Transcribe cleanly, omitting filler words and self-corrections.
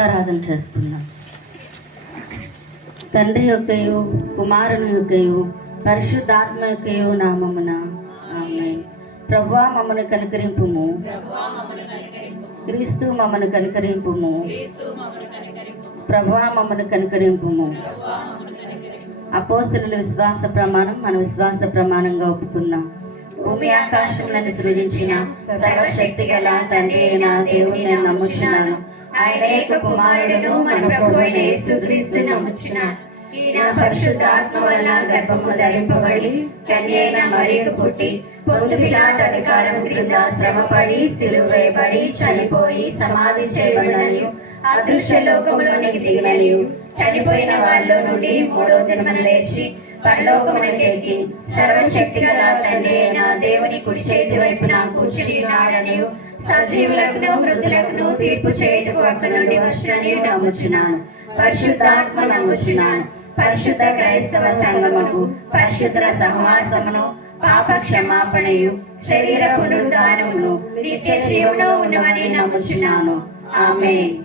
గీతారాధన చేస్తున్నాం. తండ్రి యొక్కయు కుమారుని యొక్కయు పరిశుద్ధాత్మ యొక్కయు నామమున ఆమేన్. ప్రభువా మమ్మను కనికరింపుము, క్రీస్తు మమ్మను కనికరింపుము, ప్రభువా మమ్మను కనికరింపుము. అపోస్తలుల విశ్వాస ప్రమాణం మన విశ్వాస ప్రమాణంగా ఒప్పుకుందాం. భూమి ఆకాశములను సృజించిన సర్వశక్తి గల తండ్రి అయిన దేవుని నేను నమ్ముచున్నాను. ఆయన ఏక కుమారుడును మన ప్రభువైన యేసుక్రీస్తును నమ్ముచున్నాను. ఈయన పరిశుద్ధాత్మ వల్ల గర్భము ధరింపబడి కన్య అయిన మరియకు పుట్టి పొందు పిలాతు అధికారం క్రింద శ్రమపడి సిలువ వేయబడి చనిపోయి సమాధి చేయబడిననియు అదృశ్య లోకములోనికి దిగిననియు చనిపోయిన వారిలో నుండి మూడో దినమున లేచి పరలోకమునకు ఎక్కి సర్వశక్తి గల తండ్రి అయిన దేవుని కుడి చేతి వైపున కూర్చుని ఉన్నాడనియు సజీవులకును మృతులకును తీర్పు చేయుటకు అక్కడి నుండి వచ్చునని నమ్ముచున్నాను. పరిశుద్ధాత్మ నమ్ముచున్నాను. పరిశుద్ధ క్రైస్తవ సంఘముకు పరిశుద్ధుల సహవాసమును పాప క్షమాపణయు శరీర పునరుద్ధానమును నిత్య జీవమును ఉన్నవని నమ్ముచున్నాను. ఆమేన్.